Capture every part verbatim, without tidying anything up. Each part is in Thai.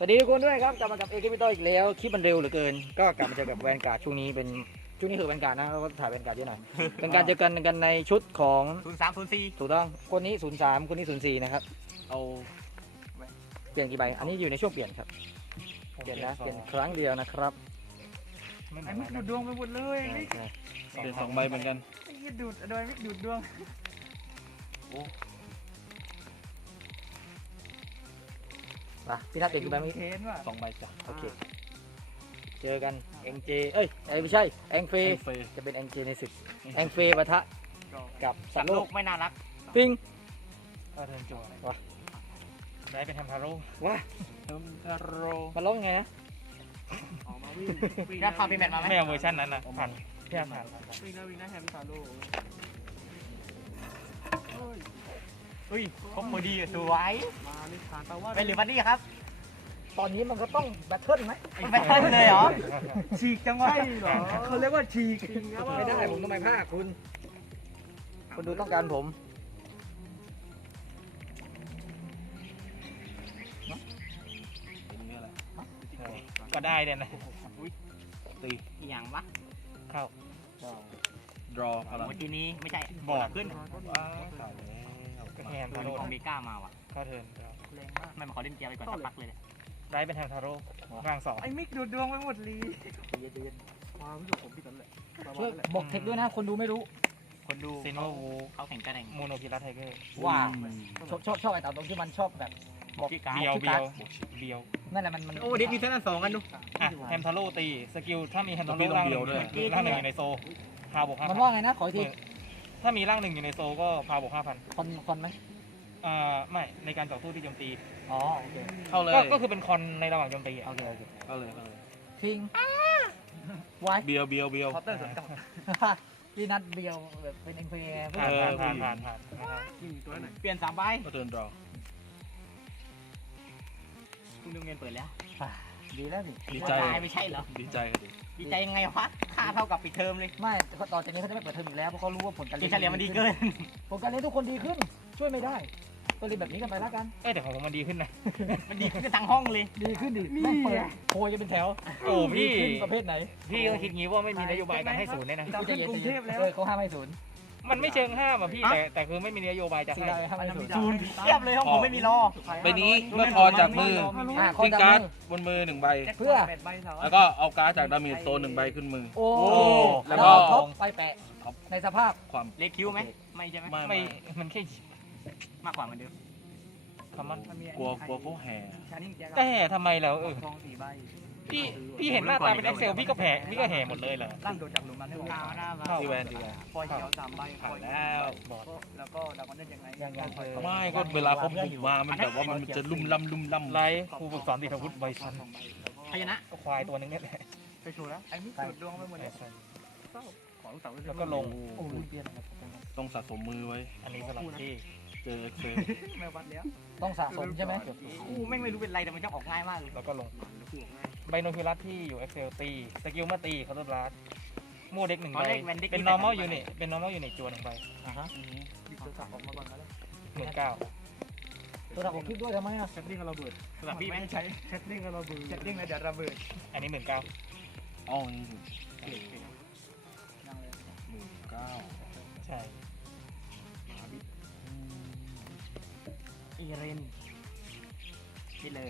วัสดีทุกคนด้วยครับกลับมากับเอคิพิโตอีกแล้วคลิปมันเร็วเหลือเกินก็กลับมาเจอกับแวนการ์ดช่วงนี้เป็นช่วงนี้คือแวนการ์ดนะเราก็ถ่ายแวนการ์ดเยอะหน่อยเป็นการเจอกันกันในชุดของศูนย์สามศูนย์สี่ถูกต้องคนนี้ศูนย์สามคนนี้ศูนย์สี่นะครับเอาเปลี่ยนกี่ใบอันนี้อยู่ในช่วงเปลี่ยนครับเปลี่ยนนะเปลี่ยนครั้งเดียวนะครับไอ้มิกดูดดวงไปหมดเลยมิกเปลี่ยนสองใบเหมือนกันไอ้มิกดูดโดยมิกดูดดวงมาพี่ทัศน์เปลี่ยนกี่ใบเมื่อเทกี้นว่ะสองใบจ้ะโอเคเจอกันเอ็งเจเอ้ยไอ้ไม่ใช่แองเฟเฟย์จะเป็นแองเจในศึกแองเฟปะทะกับสัสัตตว์ว์โลโลกกไม่น่ารักปิ้งก็เทินจั่ววะได้เป็นแฮมทาโร่ว้าแฮมทาโร่มันร้องยังไงนะออกมาวิ่งวิ่งได้พาพี่แมทมาไหมไม่เอาเวอร์ชันนั้นนะผ่านพี่ผ่านวิ่งนะวิ่งนะแฮมซาโลเฮ้ยครบพอดีสวยมาลิทานแปลว่าเป็นหรือบัดดี้ครับตอนนี้มันก็ต้องแบทเทิลไหมเป็นแบทเทิลเลยเหรอฉีกจังวะเหรอเขาเรียกว่าฉีกไม่ได้ผมทำไมพลาดคุณคุณดูต้องการผมก็ได้เนี่ยนะตีอีกอย่างวะเข้ารอพลังเมื่อกี้นี้ไม่ใช่บอกขึ้นว้าวก็แฮมทาโร่ของเมก้ามาว่ะเข้าเทินแรงมากไม่มาขอเล่นเกียร์ไปก่อนสักพักเลยเนี่ยได้เป็นแฮมทาโร่ร่างสองไอ้มิกดูดดวงไปหมดเลยความรู้สึกผมพี่ตันแหละช่วยบอกเทคด้วยนะคนดูไม่รู้คนดูซินโนวูเขาแข่งกันเองโมโนพิลัสไทเกอร์ว่าชอบชอบชอบไอ้เต่าตรงที่มันชอบแบบบอกพี่การเบียวที่เบีการ์ยดวเบียวนั่นแหละมันมันโอ้เด็กมีเท่านั้นสองกันดูอ่ะแฮมทาโร่ตีสกิลถ้ามีแฮมทาโร่ร่างหนึ่งร่างหนึ่งอยู่ในโซพาบวกห้ามัพันนว่าไงนะขออีกทีถ้ามีร่างหนึ่งอยู่ในโซก็พาบวกห้าพันคอนคอนไหมอ่าไม่ในการต่อสู้ที่โจมตีอ๋อโอเคเข้าเลยก็ก็คือเป็นคอนในระหว่างโจมตีอ่ะโอเคโอเคเข้าเลยเข้าเลยคิงไว้เบียวเบียวเบียวคอเตอร์สวนกลับพี่นัดเบียวแบบเป็นเอ็งเฟย์ผ่านผ่านผ่านผ่านผ่านนะครับกินตัวไหนเปลี่ยนสามใบก็เทิร์นรอคุณดูเงินเปิดแล้วดีแล้วนี่ดีใจตายไม่ใช่เหรอดีใจกันดิดีใจยังไงวะค่าเท่ากับปิดเทอมเลยไม่ต่อจากนี้เขาจะไม่เปิดเทอมอีกแล้วเพราะเขารู้ว่าผลการเกเรียนรดเฉลี่ยมันดีเกินผลการเรียนทุกคนดีขึ้น ช่วยไม่ได้ก็เรียนแบบนี้กันไปแล้วกันเอ้ยแต่ของผมมันดีขึ้นนะมันดีขึ้นทั้งห้องเลยดีขึ้นดิไม่เปิดโพยจะเป็นแถวโอ้พี่ดีขึ้นประเภทไหนพี่ก็คิดงี้ว่าไม่มีนโยบายการให้ศูนย์เนี่ยนะจะขึ้นกรุงเทพแล้วเออเขาห้ามให้ศูนย์มันไม่เชิงห้ามอ่ะพี่แต่แต่คือไม่มีนโยบายจะสีให้ดาห้ามให้ศูนย์ศูนย์เทียบเลยห้องผมไม่มีรอใบนี้เมื่อคอจากมืออ่ะข้อทิ้งจำการ์ดมือบนมือหนึ่งใบเพื่อแปดใบเสาแล้วก็เอาการ์ดจากดาเมจโซนหนึ่งใบขึ้นมือโอ้แล้แล้ววก็ก็ท็อปไปแปะในสภาพความเลขคิวไหมไม่ใช่ไหมไม่ไม่ไม่มันแค่มากกว่าเหมือนเดิมคำมันกลัวกลัวพวกแห่ชานิ่งแจ็คแต่ทำไมแล้วเออทองสี่ใบพี่พี่เห็นหน้าตาเป็นเอ็กเซลพี่ก็แพ้พี่ก็แห่หมดเลยเหรอร่างโดดจากหลุมนั้นได้เอาหน้ามาที่แวนที่แวนปล่อยเขียวสามใบผ่านแล้วบอดแล้วก็ดาวน์ได้ยังไงยังยังเคยไม่ก็เวลาเขาบุกมามันแบบว่ามันจะลุ่มล่ำลุ่มล่ำไลท์ครูฝึกสอนติดอาวุธไวซันพยานะก็ควายตัวนึงนี่แหละไปชูแล้วไอ้มิกดูดดวงไปหมดเลยของลูกสาวแล้วก็ลงโอ้ยเปลี่ยนต้องสะสมมือไว้อันนี้สลับที่เจอเอ็กเซลแม่วัดแล้วต้องสะสมใช่ไหมกูแม่งไม่รู้เป็นไรแต่มันชอบออกง่ายมากเลยแล้วก็ลงไบโนพิลัสที่อยู่เอ็กเซลตีสกิลมาตีเคาน์เตอร์บลัสโมเด็กหนึ่งใบเป็น normal unit เป็น normal unit จวนหนึ่งใบอ่าฮะดิบตัวสับออกมาก่อนแล้วหมื่นเก้าตัวเราคลิปด้วยทำไมอ่ะเซตติ้งระเบิดสำหรับพี่ไหมใช้เซตติ้งระเบิดเซตติ้งแล้วเดี๋ยวระเบิดอันนี้หมื่นเก้าอ๋อนี่หนึ่งนั่งเลยหมื่นเก้าใช่อีเรนนี่เลย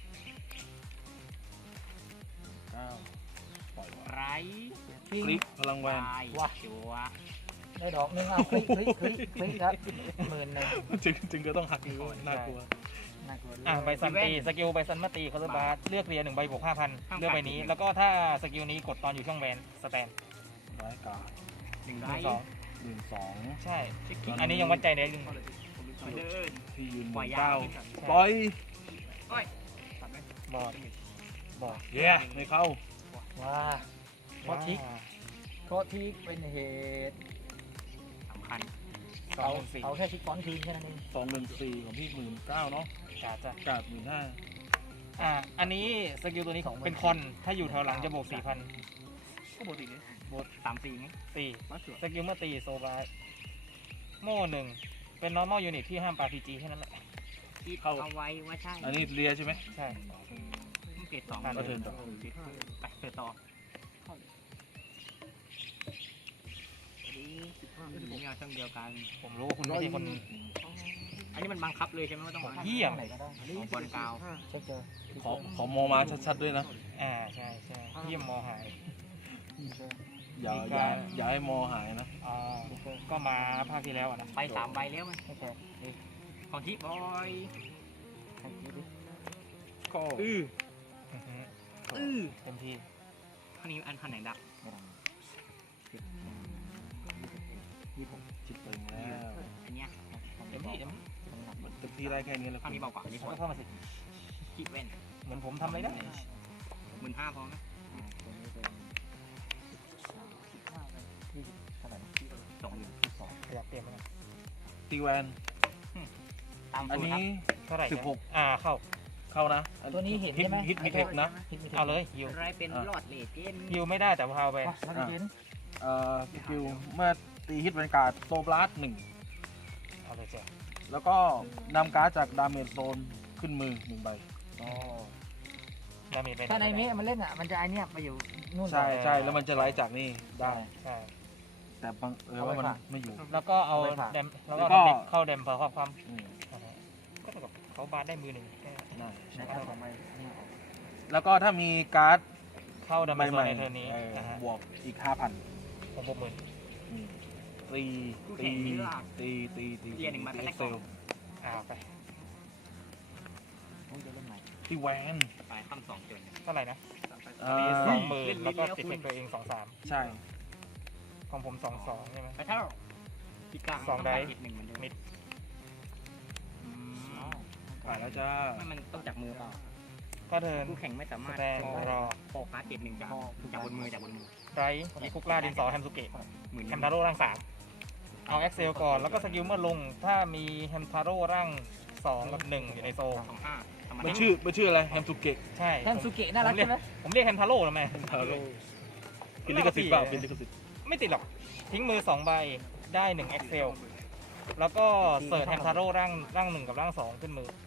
เก้าปล่อยไรคิงคลิกพลังแวนตายชัวได้ดอกนึงอ่ะคลิกคลิกคลิกคลิกครับหมื่นหนึ่งจึงจึงก็ต้องหักนิ้วน่ากลัวน่ากลัวอ่าใบซันตีสกิลใบซันมาตีเคาน์เตอร์บลัสเลือกเรียนหนึ่งใบบวกห้าพันเลือกใบนี้แล้วก็ถ้าสกิลนี้กดตอนอยู่ช่องแวนสแตนร้ายกาจหนึ่งหไรนึ่งสองหนึ่งสองใช่ อันนี้ยังวัดใจได้หนึ่งเดินที่ยืนปล่อยเก้ายาวปล่อยบอดบอดเย้ไม่เข้าว้าเพราะทิกเพราะทิกเป็นเหตุสำคัญสอเอางหนึ่งสี่เอาแค่ทิกฟอนต์คืนแค่นั้นเองสองหนึ่งสี่ของพี่หมื่นเก้าเนาะกาจะกาดหมื่นห้าอ่าอันนี้สกิลตัวนี้เป็นคอนถ้าอยู่แถวหลังจะบวกสี่พันก็ปกตินี่สามสี่ไงตีมาสวยสกิลเมื่อตีโซบาร์โม่หนึ่งเป็น normal unit ที่ห้ามปาพีจีแค่นั้นแหละที่เอาไว้ว่าใช่อันนี้เลียใช่ไหมใช่เกรดสองก็เทิร์นต่อไปเทิร์นต่อนี่เอาช่องเดียวกันผมรู้ว่าคุณไม่ใช่คนอันนี้มันบังคับเลยใช่ไหมว่าต้องมาเหี้ยมบอลกาวเช็คเจอขอขอมองมาชัดๆด้วยนะอ่าใช่ใช่เยี่ยมมอหายอย่ามีอการย่าอย่าให้มอหายนะอ๋อก็มาภาคที่แล้วอะนะไปสามใบแล้วมันไม่ใช่ของที่บอยใครคิดดิก็อืออื้อหืออือเต็มที่ข้างนี้อันขันไหนดับไม่ดังจิตไปแล้วอันเนี้ยเต็มที่เต็มที่มันเต็มที่ได้แค่นี้แหละข้างนี้เบากว่าอันนี้พอก็เข้ามาสิคิดเว้นเหมือนผมทำอะไรได้หมื่นห้าพอไหมตัวนี้เป็นสิบห้ายี่สิบเท่าไหร่นะสองหมื่นสองอยากเตรียมไว้หน่อยตีแวนตามอันสูตรนี้เท่าไหร่สิบหกอ่าเข้าเข้านะตัวนี้เห็นฮิตใช่ไหมฮิตมีเทคนะฮิตมีเทคเอาเลยฮิวอะไรเป็นหลอดเลดเกนฮิวไม่ได้แต่พาวไปอ่ะแล้วเห็นเอ่อสกิลเมื่อตีฮิตบรรยากาศโซบลัสหนึ่งเอาเลยจ้ะแล้วก็นำการ์ดจากดาเมจโซนขึ้นมือหนึ่งใบอ๋อดาเมจเป็นถ้าในเมะมันเล่นอ่ะมันจะไอเนี้ยไปอยู่นู่นใช่ใช่แล้วมันจะไล่จากนี่ได้ใช่แต่บางเออว่ามันไม่อยู่แล้วก็เอาเอาไว้ผ่าแดมแล้วก็แล้วก็เอาเด็กเข้าแดมเพื่อความความอืมอ่าฮะก็เท่ากับเขาบาสได้มือหนึ่งแค่ได้ในการของมันนี่แล้วก็ถ้ามีการ์ดเข้าดาเมใบจโซใหนม่ในเทอร์นนี้เอออ่าฮะบวกอีกห้าพันผมหกหมื่นตีตีตีตีตีเรียนหนึ่งมาตีแต่เอ็กก่เซอนลอ่าไปผมจะเล่นใหม่ตีแวนไปข้ามสองจนเท่าไหร่นะเอ่มีอสองหมื่เล่นนแล้วก็เล่นติดแล้วเทคตัวเองสองสามใช่ของผมสองสองใช่ไหมไปเท่าที่กลางสองไดหนึ่งเหมือนเดิมมิดอืมผ่านแล้วจ้าไม่มันต้องจับมือเปล่าก็เทิร์นคู่แข่งไม่สามารถแสดงรอโฟกัสเก็บหนึ่งจากจากบนมือจากบนมือไรอีคุกล่าดินสอแฮมสุเกะหมื่นแฮมทาโร่ร่างสามเอาเอ็กเซลก่อนแล้วก็สกิลเมื่อลงถ้ามีแฮมทาโร่ร่างสองกับหนึ่งอยู่ในโซลสองห้าธรรมมันดาชื่อมันชื่ออะไรแฮมสุเกะใช่แทนสุเกะน่ารักใช่ไหมผมเรียกแฮมทาโร่แล้วแม่เป็นลิขสิทธิ์เปล่าเป็นลิขสิทธิ์ไม่ติดหรอก ทิ้งมือสองใบได้หนึ่ง Excel แล้วก็เสิร์ชแฮมทาโร่ร่างร่างหนึ่งกับร่างสองขึ้นมือ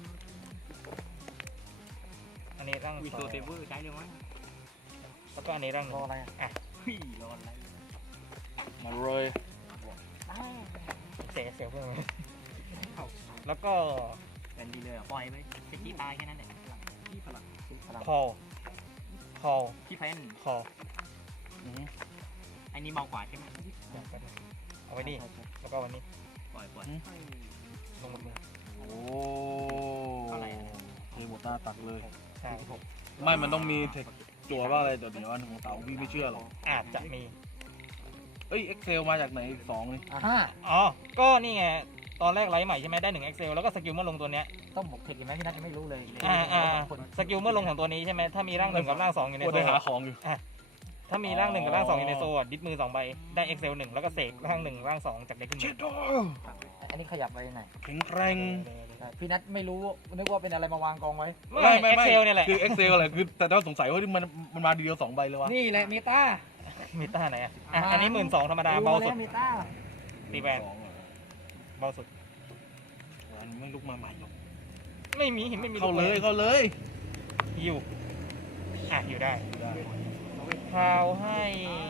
อันนี้ร่างวิสโซองเซเวอร์ใช้เลยมั้ยแล้วก็อันนี้ร่างหรนึ่อง อะไรอ่ะเฮ้ยร้อนอะไรมาเลยเสีย Excel เพิ่มเลยแล้วก็เป็นดีเลยอ่ะปล่อยไปไปที่ตายแค่นั้นแหละที่พลังคอลคอลที่แพนคอลอือฮึอันนี้เบากว่าใช่ไหมเอาไว้นี่ แล้วก็วันนี้ปล่อยปล่อยลงหมดมือโอ้เท่าไหร่อะเทหมดหน้าตักเลยใช่ไม่มันต้องมีเทคจั่วว่าอะไรเดี๋ยวเดี๋ยวอันของเต๋าพี่ไม่เชื่อหรอกอาจจะมีเอ้ย Excel มาจากไหนอีกสองนี่อ่าฮะอ๋อ ก็นี่ไง ตอนแรกไลฟ์ใหม่ใช่ไหมได้หนึ่ง Excel แล้วก็สกิลเมื่อลงตัวเนี้ยต้องบอกเทคอยู่ไหมพี่นัทยังไม่รู้เลยอ่าอ่าสกิลเมื่อลงของตัวนี้ใช่ไหมถ้ามีร่างหนึ่งกับร่างสองอยู่ในกดโซได้หาลของอยู่ถ้ามีร่างหนึ่งกับร่างสองอยู่ในโซลดิสมือสองใบได้ Excel หนึ่งแล้วก็เสกร่างหนึ่งร่างสองจากเด็กขึ้นเช็มาดโดอันนี้ขยับไปไหนแข็งแกร่ งพี่นัทไม่รู้นึกว่าเป็นอะไรมาวางกองไว้ไม่ไม่ Excel เนี่ยแหละคือ Excel อะไรคือแต่เราสงสัยว่ามันมันมาทีเดียวสองใบเลยวะนี่แหละเมตามีต้าไหนอ่ะอ่ะอันนี้หมื่นสองธรรมดาเบาสุดเมตาตีแบนสองเหรอเบาสุดวันไม่ลุกมาใหม่หรอกไม่มีไม่มีเข้าเลยเข้าเลยฮิวอ่ะฮิวได้ได้พาวให้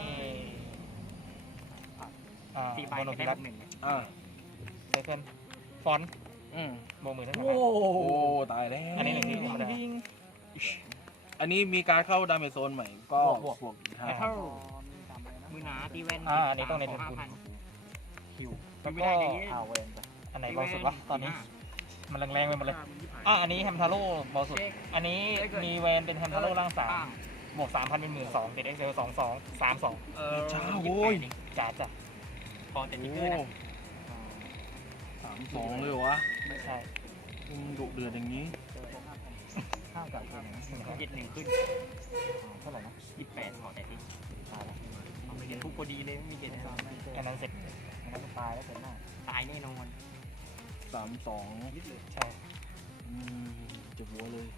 อ่าสี่ใบโมโนไปพิได้รัตหนึ่งอ่าไซเคิลฟอนต์อืมโบวกหมื่นทั้งสองโอ้ใบโอ้ตายแล้วอันนี้หนึ่งทีธรรมดาอันนี้มีการเข้าดาเมจโซนใหม่ก็บวกบวกอีกห้าอ่าเท่ามือหนาตีแวนอ่าอันนี้ต้องในทุนห้าพันคิวแล้วไม่ก็ได้เลยเอาเวนไปอันไหนเบาสุดวะตอนนี้ มันแรงๆไปหมดเลยอ่ะอันนี้แฮมทาโร่เบาสุด อันนี้มีแวนเป็นแฮมทาโร่ร่างสามข้างบวกสามพันเป็นหมื่นสองติดเอ็กเซลสองสองสามสองเออจ้าโว้ยจ้าจ้ะพอแต่ติ๊กโอ้เกอร์นะสามสองเลยวะใช่มึงดุเดือดอย่างนี้ข้าวกับข้าวไหนเจ็ดหนึ่งขึ้นเท่าไหร่นะยี่สิบแปดขอแต่ติ๊กตายแล้วเห็นทุกพอดีเลยไม่มีเจ็ดอันนั้นเสร็จมันก็ตายแล้วเสร็จหน้าตายแน่นอนสามสองใช่อืมเจ็บหัวเลย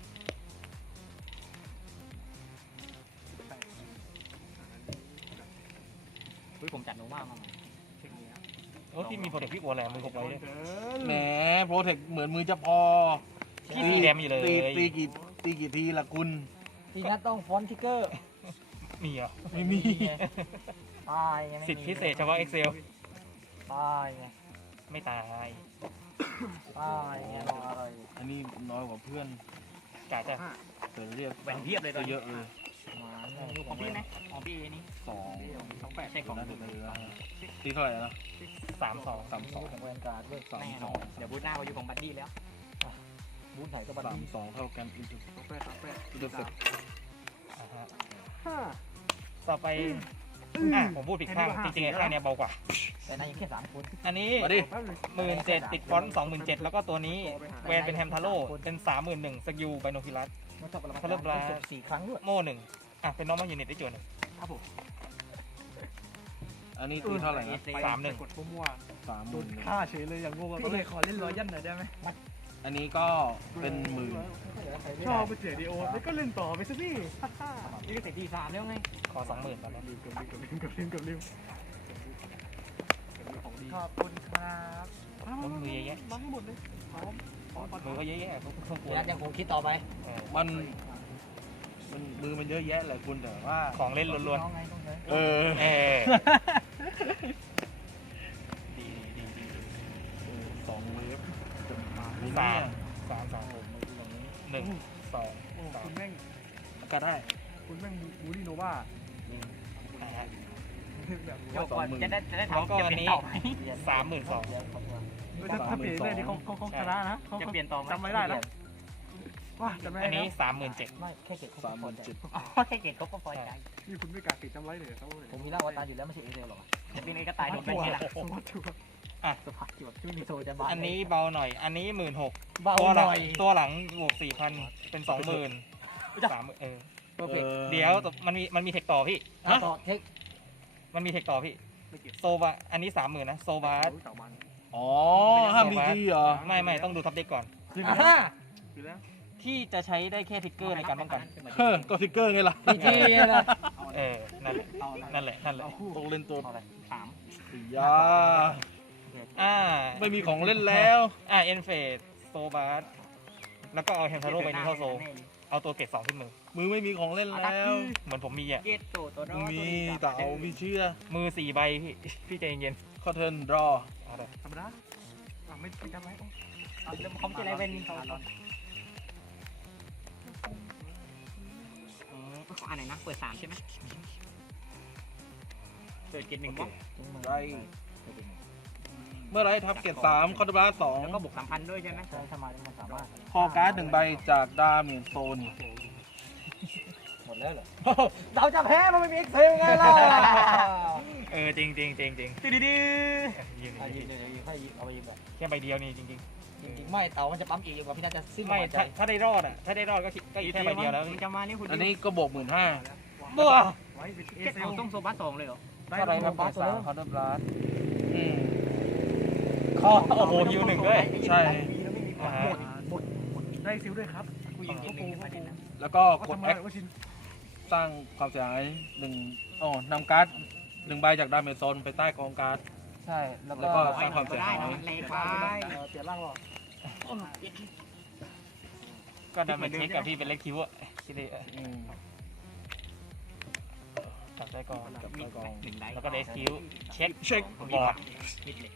เฮ้ยผมจัดโนว่ามาใหม่โอ้ที่มีโปรเทคพี่โอแหลมมือหกไว้ด้วยแหมโปรเทคเหมือนมือจะพอที่สีแดงอยู่เลยตีตีกี่ตีกี่ทีละคุณทีนัดต้องฟอนต์ทิกเกอร์มีเหรอไม่มีตายไงไม่มีสิทธิพิเศษเฉพาะ Excel ตายไงไม่ตายตายไงรออะไรอันนี้น้อยกว่าเพื่อนกะจะแต่เรียกแหวนเพียบเลยตอนเยนี้อะเลยหมาเนี่ยลูกขขออง งพี่พี่ไหมนะของพี่นี่สองสองแปดใช่ของน่าผจะมเลยนะตีเท่าไหร่นะสามสองสามสองของแวนการ์ดด้วยสามแน่สนออง นเดี๋ยวบูธหน้าก็อยู่ของบัดดี้แล้วบูธไหนก็บัดสามดี้สองเท่ากันอินทุสองแปดสองแปดอินทุเสร็จอ่าฮะห้าต่อไปอ่ะผมพูดผิดข้างจริงๆไอ้ข้างเนี้ยเบากว่าแต่นายยังแค่สามคนอันนี้มาดิแป๊บนึงหมื่นเจ็ดติดฟอนต์สองหมื่นเจ็ดแล้วก็ตัวนี้แวนเป็นแฮมทาโร่เป็นสามหมื่นหนึ่งสกิลไบโนฟิลัสไม่ชอบประมาณเขาเริ่มร้ายจบสี่ครั้งด้วยโม่หนึ่งอ่ะเป็นน้องมายูนิตได้จวนหนึ่งครับผมอันนี้ตีเท่าไหร่นะสามหนึ่งกดมั่วสามหๆโดมื่นนฆ่าเฉยเลยอย่างงงอ่ะก็เลยขอเล่นร้อยยันหน่อยได้ไหมอันนี้ก็เป็นหมื่นชอบไปเสียดีโอแล้วก็เล่นต่อไปซะพี่ฮ่านี่ก็เสร็จทีสามแล้วไงขอสองหมื่นตอนนั้นๆลืมกับลืมกับลืมกับลืมของดีขอบคุณครับมาให้หมดเลยพร้อมพร้อมมือก็เยอะแยะทุกทุกคพี่นนัดยังคงคิดต่อไปเออมันมันมือมันเยอะแยะแหละคุณแต่ว่าของเล่นล้วนน้องไงต้องใช้เออๆเออดีดีดีสองเวฟสามสามสามหนึ่งสองโอ้สามคุณแม่งก็ได้คุณแม่งบูดี้โนวาอ่าฮะแบบเดี๋ยวก่อนจะได้จะได้แล้วทำก็จะอัเปนลี่ยนนี้ต่อไหมสามหมื่นสองถ้าถ้าเปลี่ยนเลยนี่เขาเขาเขาชนะนะเขาจะเปลี่ยนต่อไหมจำไม่ได้แล้วว้าจำไม่ได้อันแล้นี้วสามหมื่นเจ็ดไม่แค่เก็บสามหมื่นเจ็ดอ๋อแค่เกตครบก็พอใจนี่คุณไม่กาติดจำไรเลยเขาผมมีร่างอวตารอยู่แล้วไม่ใช่เอเซลหรอกจะเป็นไอ้กระต่ายโดนไปทีหลังสวัสดีครับสภาพที่แบบชื่อมีโซจะบานอันนี้เบาหน่อย อันนี้หมื่นหกเบาตัวหหลังน่อยตัวหลังบวกสี่พันเป็นสองหมื่นสามเออเพอร์เฟกต์เดี๋ยวมันมีมันมีเทคต่อพี่ต่อเทคมันมีเทคต่อพี่ โซบะอันนี้สามหมื่นนะ โซบาสอ๋อห้ามมีจีเหรอไม่ไม่ต้องดูท็อปเด็กก่อนอ่าฮะคือแล้วที่จะใช้ได้แค่ทิกเกอร์ในการป้องกันเฮ้ยก็ทิกเกอร์ไงล่ะพีจีนะเออ นั่นแหละ นั่นแหละ นั่นแหละต้องเล่นตัวสามยาอ่าไม่มีของเล่นแล้วอ่าเอ็นเฟสโซบาสแล้วก็เอาแฮมทาโร่ไปนี้เข้าโซ เอาตัวเกรดสองขึ้นมือมือไม่มีของเล่นแล้วเหมือนผมมีอ่ะเกตโตตัวรอมีแต่เอาไม่เชื่อมือสี่ใบพี่ พี่ใจเย็นข้อเทิร์นรอๆเอาเลยธรรมดาอ่ะไม่ไม่จำไรเขาจะอะไรเป็นเขาอ๋ออันไหนนะเปิดสามใช่ไหมเปิดเกตหนึ่งบ้างไรเมื่อไรทับเกตสามคอร์ดบาสองแล้วก็บวกสามพันด้วยใช่ไหมใช้สมาธิมันสามารถคอการ์ดหนึ่งใบจากดาเมจโซนหมดแล้วเหรอเราจะแพ้มันไม่มีเอ็กเซลไงล่ะเออ จริงจริงจริงจริงดื้อดื้อยืนอ่ะยิงเดี๋ยวยิงให้ยิงเอาไปยิงแบบแค่ใบเดียวนี่จริงจริงๆไม่เต่ามันจะปั๊มอีกกว่าพี่น่าจะสิ้นๆ ไม่ใจถ้าถ้าได้รอดอ่ะ ถ้าได้รอดก็คิดก็อีกแค่ใบเดียวแล้วจะมานี่คุณอันนี้ก็บวกหมื่นห้าบัวไว้เป็นเอเกตเซเอาลต้องโซบัสสองเลยเหรอเท่าไรครับบาสตัวคอร์ดบลัสอืมคอโอ้โหฮิวหนึ่งด้วยใช่อ่าหมดหมดหมดได้ซิลด้วยครับกูยิงเกตหนึ่งประเด็นนะแล้วก็ก็กดทำแอไมคว่าชินสร้างความเสียหายหนึ่งอ๋อนำการ์ดหนึ่งใบจากดาเมจโซนไปใต้กองการ์ดใช่แล้วแล้ก็วก็ สร้างความเสียหายได้นะมันเละไปเออเปลี่ยนร่างหรอก็ดันมาเช็คกับพี่เป็นเล็กคิวอ่ะคิดดิเอออืมจับได้ก่อนกับใต้กองหนึ่งได้แล้วก็เดสคิวเช็คเช็คบอร์ดมิดเลย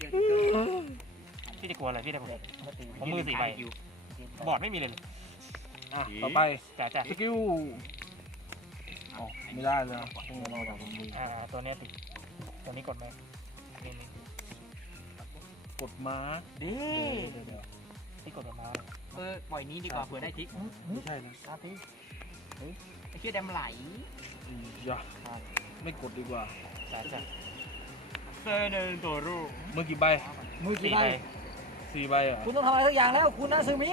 พี่จะกลัวอะไรพี่ได้ผมไม่ตีผมมือสี่ใบ บอร์ดไม่มีเลยเลยอ่ะต่อไปจ่าจ่าสกิลอ๋อไม่ได้เลยนะต้องรอจากผมมืออ่าตัวเนี้ยติดตัวนี้กดไหมนี่นี่กดม้าดีเดี๋ยวเดี๋ยวเดี๋ยวที่กดแบบมาเออปล่อยนี้ดีกว่าเผื่อได้ทิกไม่ใช่นะอาทีไอ้เชี่ยแดมไหลอืมอย่าไม่กดดีกว่าจ่าจ่าเซอร์เดินตัวรูเมื่อกี่ใบมือกี่สี่ใบใบสี่ใบเหรอ่ะคุณต้องทำอะไรสักอย่างแล้วคุณนาซึมิ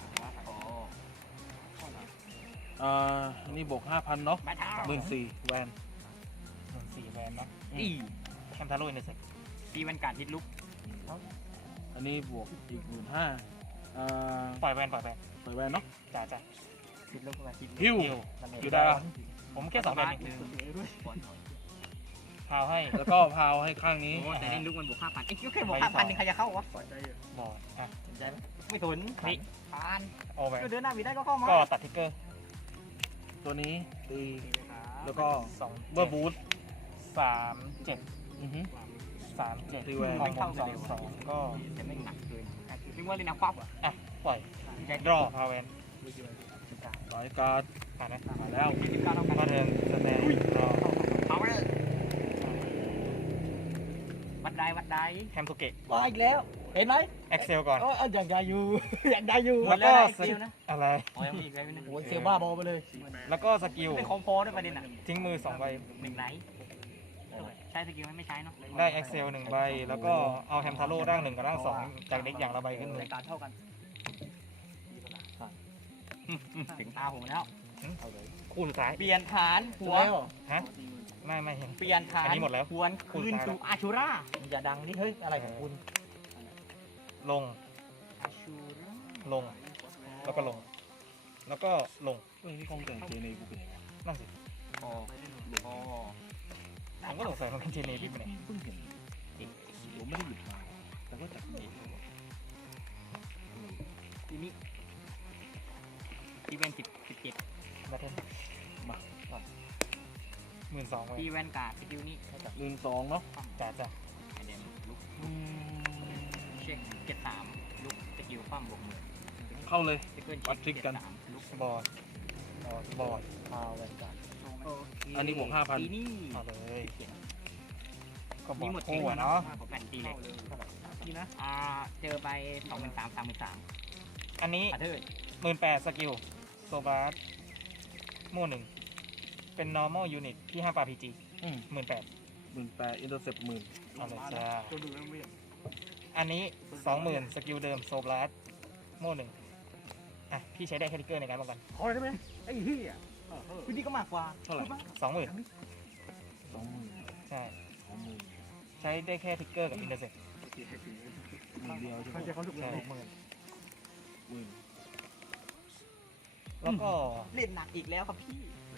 อ่าอันนี้บวกห้าพันเนาะแบทเทิลหมื่นสี่แวนหนึ่งสี่แวนนะอีแคมทาโร่อินเตอร์เซ็กตีวันการทิดลุกอันนี้บวกอีกหมื่นห้าอ่าปล่อยแวนปล่อยแวนปล่อยแวนเนาะจ่าจ่าคิดแล้วก็คิดฮิวฮิวอยู่ได้ละผมแค่สองแวนเองก่อนหน่อยพาวให้แล้วก็พาวให้ข้างนี้โอ้แต่เล่นลูกมันบวกห้าพันเอ้ยก็แค่บวกห้าพันนึงใครจะเข้าวะบอร์ดอ่ะสนใจไหมไม่สนนี่ผ่านโอแวนก็เดินหน้าวีได้ก็เข้ามาก็ตัดทิกเกอร์ตัวนี้ตีแล้วก็สองเบอร์บูทสามเจ็ดอือฮึสามเจ็ดตีแหวนของผมสองสองก็แต่ไม่หนักเกินนึกว่าเล่นนักควักอ่ะอ่ะปล่อยใจรอพาวเวนสายการ์ดผ่านไหมมาแล้วสิบเก้าเท่ากันมาเดินสแตนรอเอาเลยวัดได้วัดได้แฮมโทเกะมาอีกแล้ว เห็นไหมเอ็กเซลก่อนเอออยากได้อยู่ อยากได้อยู่แล้วก็เซลนะอะไรอ๋อยังมีอีกแล้วนะโอ้ยเซลบ้าบอไปเลยแล้วก็สกิลเป็นคอมโพด้วยประเด็นอ่ะทิ้งมือสองใบหนึ่งไนท์ใช้สกิลไม่ใช้เนาะได้ Excel หนึ่งใบ แล้วก็เอาแฮมทาโร่ร่างหนึ่งกับร่างสองจากเด็กอย่างละใบขึ้นมือรายการเท่ากันถึงตาผมแล้วคู่สุดท้ายเปลี่ยนฐานหัวฮะ ไม่ไม่เห็นเปลี่ยนฐานอันนี้หมดแล้วหวนคืนสู่อาชูราอย่าดังนี่เฮ้ยอะไรของคุณลงอาชูราลง แล้วก็ลง แล้วก็ลงเรื่องที่กองแต่งเจในกูเป็นยังไงนั่นสิอ๋ออ๋อผมก็สงสัยมันเป็นเจเนที่เป็นไงเพิ่งเห็นผมไม่ได้หยิบมาแต่ก็จับเองทีนี้ทีแวนสิบสิบเจ็ดบัตเทิลมาหมื่นสองเว้ยทีแวนการ์ดสกิลนี้หนึ่งสองเนาะจ้าจ้าเดี๋ยวลุกอืมเช็คเจ็ดสามลุกสกิลปั้มบวกหมื่นเข้าเลยสกิลวัดทริกกันสามลุกบอร์ดบอร์ดบอร์ดพาวเวนการ์ดอันนี้บวกห้าพันทีนี่เอาเลย ก็บอมีร์หมดดคู่อะเนาะผมแบ่งตีเลยนี่นะอ่าเจอไปสองหมื่นสามสามหมื่นสามอันนี้อาเธอร์หมื่นแปดสกิลโซบาร์หมู่หนึ่งเป็น normal unit ที่ห้าปาพีจีอืมหมื่นแปดหมื่นแปดอินเตอร์เซปหมื่นเอาเลยจ้าตัวดูแล้วไม่อันนี้สองหมื่นสกิลเดิมโซบาร์หมู่หนึ่งอ่ะพี่ใช้ได้แค่ทิกเกอร์ในการป้องกันขอเลยได้ไหมไอ้เหี้ยคุณดีก็มากกว่าเท่าไหร่สองหมื่นสองหมื่นใช่สองหมื่นใช้ได้แค่ทิกเกอร์กับอินเตอร์เซ็ปหมื่นเดียวใช่ไหมเขาจะเขาถูกเลใช่ยหมื่นหมื่นแล้วก็เล่นหนักอีกแล้วครับพี่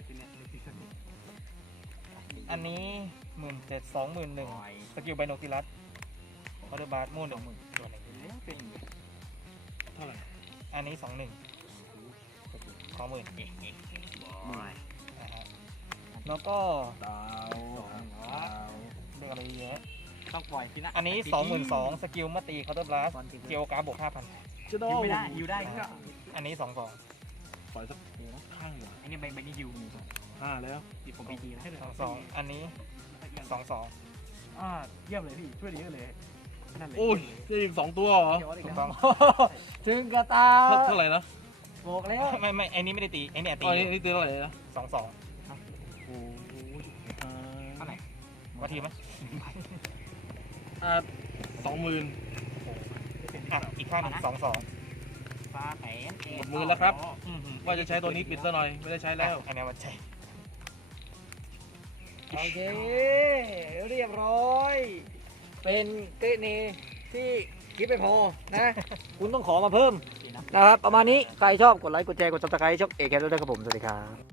อันนี้หมื่นเจ็ดสองหมื่นหนึ่งสกิลไบโนติลัสคอร์ดบาร์หมู่หนึ่งตัวหนึ่งเท่าไหร่อันนี้สองหนึ่งสองหมื่นหมื่นนะฮะแล้วก็ดาวดาวเรียกอะไรเยอะต้องปล่อยพี่นะอันนี้สองหมื่นสองสกิลมาตีคอร์ดบาร์เกียวการ์บวกห้าพันจะโดยูไม่ได้ยูได้ก็อันนี้สองสองปล่อยสักข้างเดียวอันนี้ใบใบนี้ยูห้าแล้วดีผมพีจีนะสองสองอันนี้สองสองอ่าเยี่ยมเลยพี่ช่วยดีเลยนั่นเลยโอ้ยได้อีกสองตัวเหรอถูกต้องถึงกระตาเท่าเท่าไหร่นะบอกแล้วไม่ไม่ไอ้นี้ไม่ได้ตีไอ้เนี่ยตีอ๋อนี่นี่ตีเท่าไหร่นะสองสองโอ้โหอ่าเท่าไหร่ว่าทีไหมอ่าสองหมื่นอ่ะอีกข้างหนึ่งสองสองฟ้าแผนหมดมือแล้วครับ ว่าจะใช้ตัวนี้ปิดซะหน่อย ไม่ได้ใช้แล้วอันนี้มันใช่โอเค เรียบร้อย เป็นเกรเนที่คิดไปพอนะ คุณต้องขอมาเพิ่มนะครับ ประมาณนี้ ใครชอบกดไลค์ กดแชร์ กดซับสไครต์ช่องเอกแคทด้วยนะครับผม สวัสดีครับ